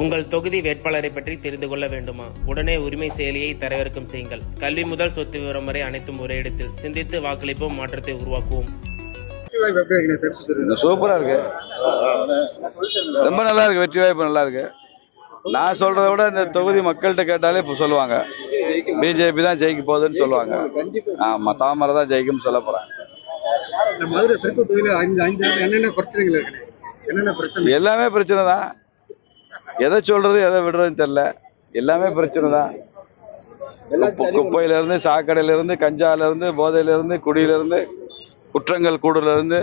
உங்கள் தொகுதி வேட்பாளரை பற்றி தெரிந்து கொள்ள வேண்டுமா? உடனே உரிமை செயலியை தரவிறக்கம் செய்யுங்கள். கல்வி முதல் சொத்து விவரம் வரை அனைத்தும் ஒரே இடத்தில். சிந்தித்து வாக்களிப்போம், மாற்றத்தை உருவாக்குவோம். சூப்பரா இருக்கு, ரொம்ப நல்லா இருக்கு. வெற்றி வாய்ப்பு நல்லா இருக்கு. நான் சொல்றதை விட இந்த தொகுதி மக்கள்கிட்ட கேட்டாலே இப்போ சொல்லுவாங்க பிஜேபி தான் ஜெயிக்க போகுதுன்னு சொல்லுவாங்க. ஆமா, தாமரை தான் ஜெயிக்கும்னு சொல்ல போறேன். எல்லாமே பிரச்சனை தான். எதை சொல்றது எதை விடுறதுன்னு தெரியல. எல்லாமே பிரச்சனை தான். குப்பையில இருந்து, சாக்கடையில இருந்து, கஞ்சால இருந்து, போதையில இருந்து, குடியில இருந்து, குற்றங்கள் கூடுதல இருந்து,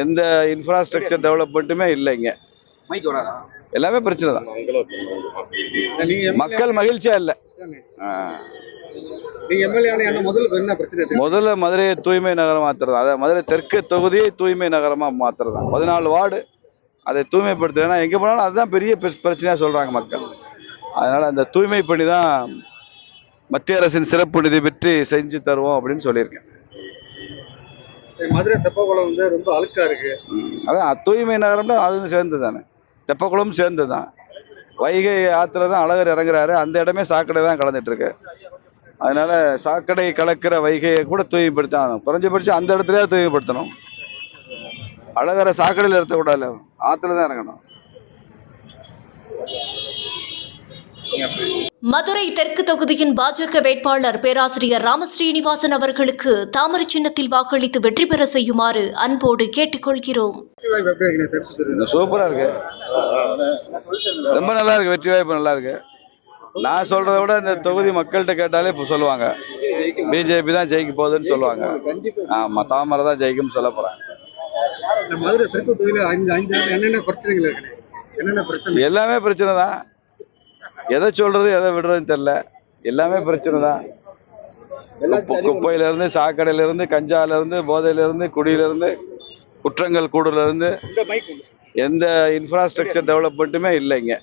எந்த இன்ஃப்ராஸ்ட்ரக்சர் டெவலப்மெண்ட்டுமே இல்லைங்க. எல்லாமே பிரச்சனை தான். மக்கள் மகிழ்ச்சியா இல்ல. முதல்ல மதுரையை தூய்மை நகரம் மாத்துறது, அதாவது மதுரை தெற்கு தொகுதியை தூய்மை நகரமா மாத்துறது. 14 வார்டு அதை தூய்மைப்படுத்துறதுனா எங்க போனாலும் அதுதான் பெரிய பிரச்சனையா சொல்றாங்க மக்கள். அதனால அந்த தூய்மை பணி தான் மத்திய அரசின் சிறப்பு நிதி பெற்று செஞ்சு தருவோம் அப்படின்னு சொல்லியிருக்கேன். மதுரை தெப்பக்குளம் வந்து ரொம்ப அழுக்கா இருக்கு. அதான் தூய்மை நகரம்னா அதுவும் சேர்ந்து தானே, தெப்பக்குளம் சேர்ந்து தான். வைகை ஆத்துல தான் அழகர் இறங்குறாரு, அந்த இடமே சாக்கடை தான் கலந்துட்டு இருக்கு. அதனால சாக்கடை கலக்கிற வைகையை கூட தூய்மைப்படுத்த, குறைஞ்சபட்சம் அந்த இடத்துலயே தூய்மைப்படுத்தணும். அழகரை சாக்கடையில் நிறுத்தக்கூடாது, ஆத்துல தான் இறங்கணும். மதுரை தெற்கு தொகுதியின் பாஜக வேட்பாளர் பேராசிரியர் ராமஸ்ரீனிவாசன் அவர்களுக்கு தாமரை சின்னத்தில் வாக்களித்து வெற்றி பெற செய்யுமாறு அன்போடு கேட்டுக்கொள்கிறோம். சூப்பரா இருக்கு, ரொம்ப நல்லா இருக்கு. வெற்றி வாய்ப்பு நல்லா இருக்கு. நான் சொல்றதை விட இந்த தொகுதி மக்கள்கிட்ட கேட்டாலே இப்போ சொல்லுவாங்க பிஜேபி தான் ஜெயிக்க போகுதுன்னு சொல்லுவாங்க. ஆமா, தாமரை தான் ஜெயிக்கும்னு சொல்ல போறேன். எல்லாமே பிரச்சனை தான். எதை சொல்றது எதை விடுறதுன்னு தெரியல. எல்லாமே பிரச்சனை தான். குப்பையில இருந்து, சாக்கடையில இருந்து, கஞ்சால இருந்து, போதையில இருந்து, குடியில இருந்து, குற்றங்கள் கூடுதல இருந்து, எந்த இன்ஃப்ராஸ்ட்ரக்சர் டெவலப்மெண்ட்டுமே இல்லைங்க.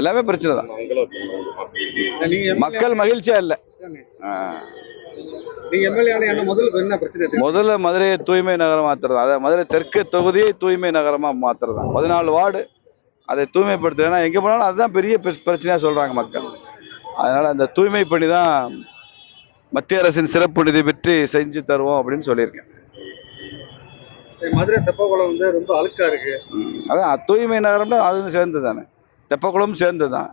எல்லாமே பிரச்சனை தான். மக்கள் மகிழ்ச்சியா இல்ல. முதல்ல மதுரையை தூய்மை நகரம் மாத்துறது, அதாவது மதுரை தெற்கு தொகுதியை தூய்மை நகரமா மாத்துறது. 14 வார்டு அதை தூய்மைப்படுத்துறதுனா எங்க போனாலும் அதுதான் பெரிய பிரச்சனையா சொல்றாங்க மக்கள். அதனால அந்த தூய்மை பணி தான் மத்திய அரசின் சிறப்பு நிதி பெற்று செஞ்சு தருவோம் அப்படின்னு சொல்லியிருக்கேன். மதுரை தெப்பக்குளம் வந்து ரொம்ப அழுக்கா இருக்கு. அதான் தூய்மை நகரம்னா அதுவும் சேர்ந்து தானே, தெப்பக்குளம் சேர்ந்து தான்.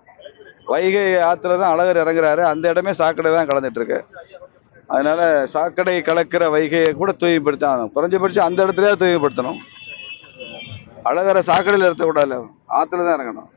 வைகை ஆத்துல தான் அழகர் இறங்குறாரு, அந்த இடமே சாக்கடை தான் கலந்துட்டு இருக்கு. அதனால சாக்கடை கலக்கிற வைகையை கூட தூய்மைப்படுத்த, குறைஞ்சபட்சம் அந்த இடத்துலயே தூய்மைப்படுத்தணும். அழகரை சாக்கடையில் நிறுத்தக்கூடாது, ஆத்துல தான் இறங்கணும்.